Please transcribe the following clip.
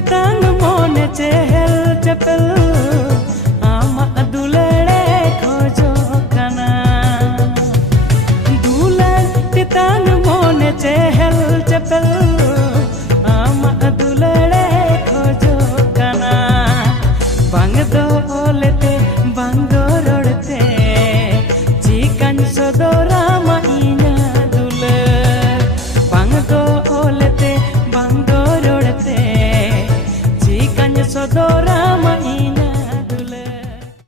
तितांग मोने चेहल चपल आमा दुलड़े खोजो कना दुलन तितांग मोने चेहल चपल आमा दुलड़े खोजो कना बांग दो